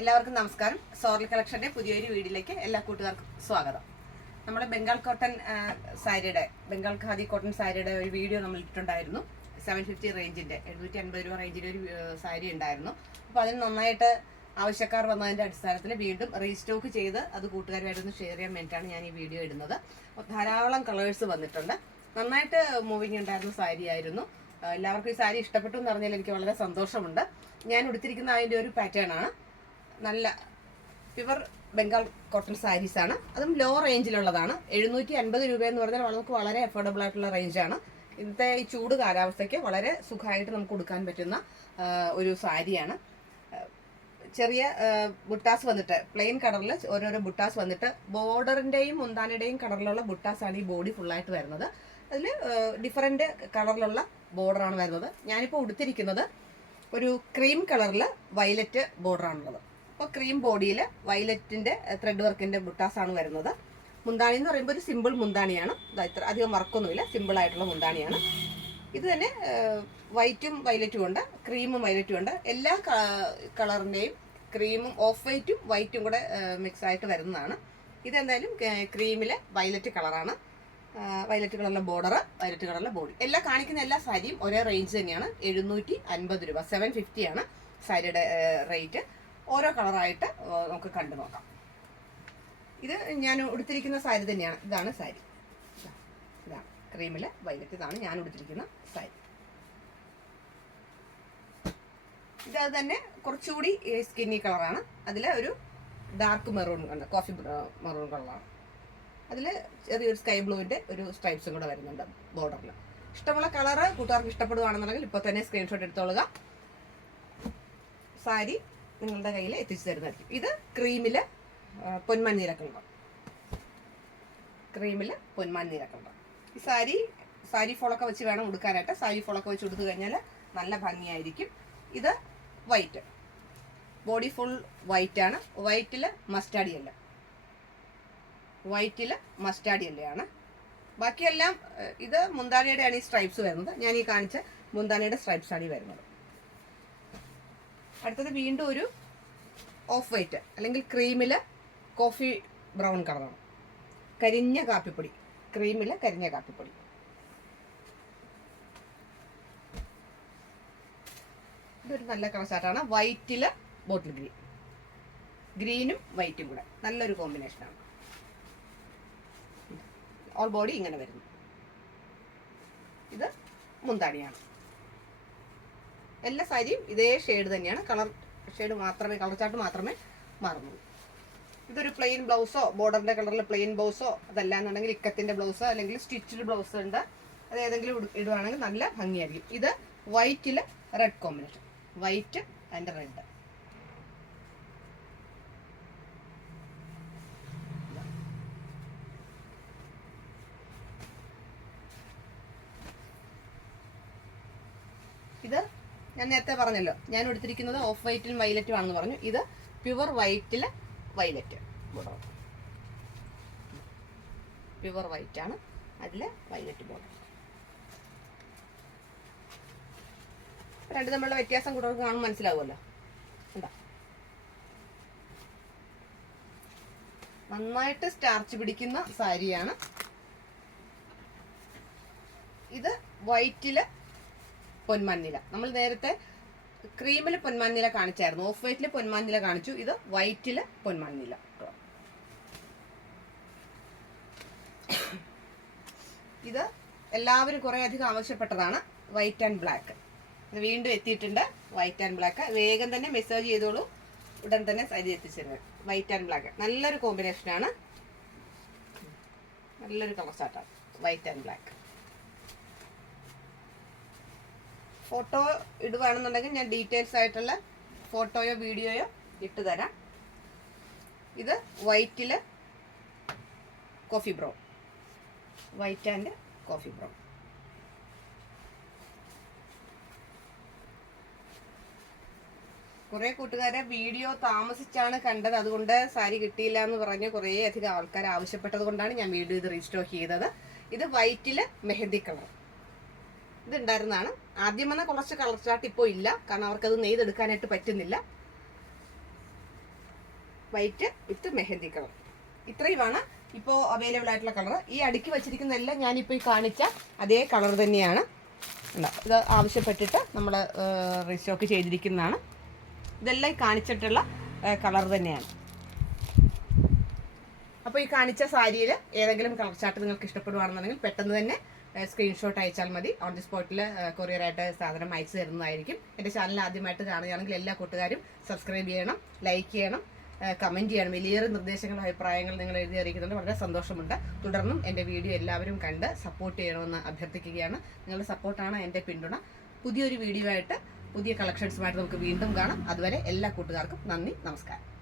എല്ലാവർക്കും നമസ്കാരം. സോറൽ കളക്ഷന്റെ പുതിയൊരു വീഡിയോയിലേക്ക് എല്ലാ കൂട്ടുകാർക്കും സ്വാഗതം. നമ്മുടെ ബംഗാൾ കോട്ടൺ ബംഗാൾ ഖാദി കോട്ടൺ സാരിയുടെ ഒരു വീഡിയോ നമ്മൾ ഇട്ടിട്ടുണ്ടായിരുന്നു. 750 റേഞ്ചിന്റെ 750 രൂപ റേഞ്ചിന്റെ ഒരു സാരി ഉണ്ടായിരുന്നു. അപ്പോൾ അതിന് നന്നായിട്ട് ആവശ്യക്കാർ വന്നതിന്റെ അടിസ്ഥാനത്തിൽ വീണ്ടും റീസ്റ്റോക്ക് ചെയ്ത് അത് കൂട്ടുകാരുമായിട്ടൊന്ന് ഷെയർ ചെയ്യാൻ വേണ്ടിയിട്ടാണ് ഞാൻ ഈ വീഡിയോ ഇടുന്നത്. ധാരാളം കളേഴ്സ് വന്നിട്ടുണ്ട്. നന്നായിട്ട് മൂവിങ് ഉണ്ടായിരുന്ന സാരി ആയിരുന്നു. എല്ലാവർക്കും ഈ സാരി ഇഷ്ടപ്പെട്ടു എന്ന് പറഞ്ഞാൽ എനിക്ക് വളരെ സന്തോഷമുണ്ട്. ഞാൻ ഉടുത്തിരിക്കുന്ന അതിൻ്റെ ഒരു പാറ്റേൺ ആണ്. നല്ല പ്യുവർ ബംഗാൾ കോട്ടൺ സാരീസ് ആണ്. അതും ലോ റേഞ്ചിലുള്ളതാണ്. 750 രൂപ എന്ന് പറഞ്ഞാൽ നമുക്ക് വളരെ അഫോർഡബിൾ ആയിട്ടുള്ള റേഞ്ചാണ്. ഇന്നത്തെ ഈ ചൂട് കാലാവസ്ഥയ്ക്ക് വളരെ സുഖമായിട്ട് നമുക്ക് ഉടുക്കാൻ പറ്റുന്ന ഒരു സാരിയാണ്. ചെറിയ ബുട്ടാസ് വന്നിട്ട് പ്ലെയിൻ കളറിൽ ഓരോരോ ബുട്ടാസ് വന്നിട്ട് ബോർഡറിൻ്റെയും മുന്താനയുടെയും കളറിലുള്ള ബുട്ടാസാണ് ഈ ബോഡി ഫുള്ളായിട്ട് വരുന്നത്. അതിൽ ഡിഫറെൻറ്റ് കളറിലുള്ള ബോർഡറാണ് വരുന്നത്. ഞാനിപ്പോൾ ഉടുത്തിരിക്കുന്നത് ഒരു ക്രീം കളറിൽ വയലറ്റ് ബോർഡറാണുള്ളത്. അപ്പോൾ ക്രീം ബോഡിയിൽ വയലറ്റിൻ്റെ ത്രെഡ് വർക്കിൻ്റെ ബുട്ടാസാണ് വരുന്നത്. മുന്താണി എന്ന് പറയുമ്പോൾ ഒരു സിമ്പിൾ മുന്താണിയാണ്. ഇത്ര അധികം വർക്കൊന്നുമില്ല, സിമ്പിളായിട്ടുള്ള മുന്താണിയാണ്. ഇത് തന്നെ വൈറ്റും വയലറ്റും ഉണ്ട്, ക്രീമും വയലറ്റും ഉണ്ട്. എല്ലാ കളറിൻ്റെയും ക്രീമും ഓഫ് വൈറ്റും വൈറ്റും കൂടെ മിക്സ് ആയിട്ട് വരുന്നതാണ്. ഇതെന്തായാലും ക്രീമിലെ വയലറ്റ് കളറാണ്. വയലറ്റ് കളറിലെ ബോർഡർ, വയലറ്റ് കളറിലെ ബോഡി. എല്ലാം കാണിക്കുന്ന എല്ലാ സാരിയും ഒരേ റേഞ്ച് തന്നെയാണ്. 750 രൂപ, 750 ആണ് സാരിയുടെ റേറ്റ്. ഓരോ കളറായിട്ട് നമുക്ക് കണ്ടു നോക്കാം. ഇത് ഞാൻ ഉടുത്തിരിക്കുന്ന സാരി തന്നെയാണ്. ഇതാണ് സാരി, ഇതാണ് ക്രീമിലെ വയലറ്റ്. ഇതാണ് ഞാൻ ഉടുത്തിരിക്കുന്ന സാരി. ഇത് അത് തന്നെ കുറച്ചുകൂടി സ്കിന്നി കളറാണ്. അതിൽ ഒരു ഡാർക്ക് മെറൂൺ ഉണ്ട്, കോഫി മെറൂൺ കളറാണ്. അതിൽ ചെറിയൊരു സ്കൈ ബ്ലൂവിൻ്റെ ഒരു സ്ട്രൈപ്സും കൂടെ വരുന്നുണ്ട് ബോർഡറിൽ. ഇഷ്ടമുള്ള കളറ് കൂട്ടുകാർക്ക് ഇഷ്ടപ്പെടുകയാണെന്നുണ്ടെങ്കിൽ ഇപ്പോൾ തന്നെ സ്ക്രീൻഷോട്ട് എടുത്തോളുക. സാരി നിങ്ങളുടെ കയ്യിൽ എത്തിച്ചു തരുന്നതായിരിക്കും. ഇത് ക്രീമിൽ പൊന്മാൻ നീല കളർ, ക്രീമിൽ പൊന്മാൻ നീല കളർ. ഈ സാരി ഫോളൊക്കെ വെച്ച് വേണം ഉടുക്കാനായിട്ട്. സാരി ഫോളൊക്കെ വെച്ച് ഉടുത്തു കഴിഞ്ഞാൽ നല്ല ഭംഗിയായിരിക്കും. ഇത് വൈറ്റ് ബോഡി, ഫുൾ വൈറ്റ് ആണ്. വൈറ്റിൽ മസ്റ്റാർഡ് യെല്ലോ, വൈറ്റിൽ മസ്റ്റാർഡ് യെല്ലോയാണ്. ബാക്കിയെല്ലാം ഇത് മുന്താണിയുടെയാണ് ഈ സ്ട്രൈപ്സ് വരുന്നത്. ഞാൻ ഈ കാണിച്ച മുന്താണിയുടെ സ്ട്രൈപ്സാണ് ഈ വരുന്നത്. അടുത്തത് വീണ്ടും ഒരു ഓഫ് വൈറ്റ് അല്ലെങ്കിൽ ക്രീമിൽ കോഫി ബ്രൗൺ കളറാണ്. കരിഞ്ഞ കാപ്പിപ്പൊടി, ക്രീമിൽ കരിഞ്ഞ കാപ്പിപ്പൊടി. ഇതൊരു നല്ല കളർ ചാർട്ടാണ്. വൈറ്റിൽ ബോട്ടിൽ ഗ്രീൻ, ഗ്രീനും വൈറ്റും കൂടെ നല്ലൊരു കോമ്പിനേഷനാണ്. ഓൾ ബോഡി ഇങ്ങനെ വരുന്നു. ഇത് മുന്താണിയാണ്. എല്ലാ സാരിയും ഇതേ ഷെയ്ഡ് തന്നെയാണ്. കളർ ഷെയ്ഡ് മാത്രമേ, കളർ ചാർട്ട് മാത്രമേ മാറുന്നുള്ളൂ. ഇതൊരു പ്ലെയിൻ ബ്ലൗസോ, ബോർഡറിൻ്റെ കളറിൽ പ്ലെയിൻ ബ്ലൗസോ, അതല്ലാന്നുണ്ടെങ്കിൽ ഇക്കത്തിൻ്റെ ബ്ലൗസോ അല്ലെങ്കിൽ സ്റ്റിച്ച്ഡ് ബ്ലൗസ് ഉണ്ട്, അത് ഏതെങ്കിലും ഇടുവാണെങ്കിൽ നല്ല ഭംഗിയായിരിക്കും. ഇത് വൈറ്റിൽ red combination, white and red. ഇത് ഞാൻ നേരത്തെ പറഞ്ഞല്ലോ, ഞാൻ എടുത്തിരിക്കുന്നത് ഓഫ് വൈറ്റിലും വയലറ്റും ആണെന്ന് പറഞ്ഞു. ഇത് പ്യുവർ വൈറ്റിൽ വയലറ്റ്, പ്യുവർ വൈറ്റ് ആണ്, അതിൽ വയലറ്റ് ബോർഡർ. രണ്ട് തമ്മിലുള്ള വ്യത്യാസം കൂട്ടുകാർക്ക് കാണുമ്പോൾ മനസ്സിലാവുമല്ലോ. എന്താ നന്നായിട്ട് സ്റ്റാർച്ച് പിടിക്കുന്ന സാരിയാണ്. ഇത് വൈറ്റിൽ പൊന്മാൻ നീല. നമ്മൾ നേരത്തെ ക്രീമിൽ പൊന്മാൻ നീല കാണിച്ചായിരുന്നു, ഓഫ് വൈറ്റിൽ പൊന്മാൻ നീല കാണിച്ചു. ഇത് വൈറ്റിൽ പൊന്മാൻ നീല. ഇത് എല്ലാവരും കുറേ അധികം ആവശ്യപ്പെട്ടതാണ്, വൈറ്റ് ആൻഡ് ബ്ലാക്ക്. ഇത് വീണ്ടും എത്തിയിട്ടുണ്ട്, വൈറ്റ് ആൻഡ് ബ്ലാക്ക്. വേഗം തന്നെ മെസ്സേജ് ചെയ്തോളൂ, ഉടൻ തന്നെ സാരി എത്തിച്ചിരുന്നത്. വൈറ്റ് ആൻഡ് ബ്ലാക്ക് നല്ലൊരു കോമ്പിനേഷനാണ്, നല്ലൊരു കളർ ചാർട്ടാണ് വൈറ്റ് ആൻഡ് ബ്ലാക്ക്. ഫോട്ടോ ഇടുകയാണെന്നുണ്ടെങ്കിൽ ഞാൻ ഡീറ്റെയിൽസ് ആയിട്ടുള്ള ഫോട്ടോയോ വീഡിയോയോ ഇട്ട് തരാം. ഇത് വൈറ്റിൽ coffee brown, white and coffee brown. കുറേ കൂട്ടുകാരെ വീഡിയോ താമസിച്ചാണ് കണ്ടത്, അതുകൊണ്ട് സാരി കിട്ടിയില്ല എന്ന് പറഞ്ഞ് കുറേ അധികം ആൾക്കാർ ആവശ്യപ്പെട്ടത് കൊണ്ടാണ് ഞാൻ വീഡിയോ ഇത് റീസ്റ്റോക്ക് ചെയ്തത്. ഇത് വൈറ്റിൽ മെഹന്തി കളർ. ഇതുണ്ടായിരുന്നതാണ്. ആദ്യം വന്ന കുറച്ച് കളർ ചാർട്ട് ഇപ്പോൾ ഇല്ല, കാരണം അവർക്കത് നെയ്തെടുക്കാനായിട്ട് പറ്റുന്നില്ല. വൈറ്റ് വിത്ത് മെഹന്തി കളർ. ഇത്രയുമാണ് ഇപ്പോൾ അവൈലബിൾ ആയിട്ടുള്ള കളർ. ഈ അടുക്കി വെച്ചിരിക്കുന്നതെല്ലാം ഞാനിപ്പോൾ ഈ കാണിച്ച അതേ കളർ തന്നെയാണ്. ഇത് ആവശ്യപ്പെട്ടിട്ട് നമ്മൾ റീസ്റ്റോക്ക് ചെയ്തിരിക്കുന്നതാണ്. ഇതെല്ലാം ഈ കാണിച്ചിട്ടുള്ള കളർ തന്നെയാണ്. അപ്പോൾ ഈ കാണിച്ച സാരിയിൽ ഏതെങ്കിലും കളർ ചാർട്ട് നിങ്ങൾക്ക് ഇഷ്ടപ്പെടുകയാണെന്നുണ്ടെങ്കിൽ പെട്ടെന്ന് തന്നെ സ്ക്രീൻഷോട്ട് അയച്ചാൽ മതി. ഓൺ ദി സ്പോട്ടിൽ കൊറിയറായിട്ട് സാധനം അയച്ചു തരുന്നതായിരിക്കും. എൻ്റെ ചാനൽ ആദ്യമായിട്ട് കാണുകയാണെങ്കിൽ എല്ലാ കൂട്ടുകാരും സബ്സ്ക്രൈബ് ചെയ്യണം, ലൈക്ക് ചെയ്യണം, കമൻറ്റ് ചെയ്യണം. വലിയേറെ നിർദ്ദേശങ്ങളും അഭിപ്രായങ്ങൾ നിങ്ങൾ എഴുതി അറിയിക്കുന്നുണ്ട്. വളരെ സന്തോഷമുണ്ട്. തുടർന്നും എൻ്റെ വീഡിയോ എല്ലാവരും കണ്ട് സപ്പോർട്ട് ചെയ്യണമെന്ന് അഭ്യർത്ഥിക്കുകയാണ്. നിങ്ങളുടെ സപ്പോർട്ടാണ് എൻ്റെ പിന്തുണ. പുതിയൊരു വീഡിയോ ആയിട്ട് പുതിയ കളക്ഷൻസുമായിട്ട് നമുക്ക് വീണ്ടും കാണാം. അതുവരെ എല്ലാ കൂട്ടുകാർക്കും നന്ദി, നമസ്കാരം.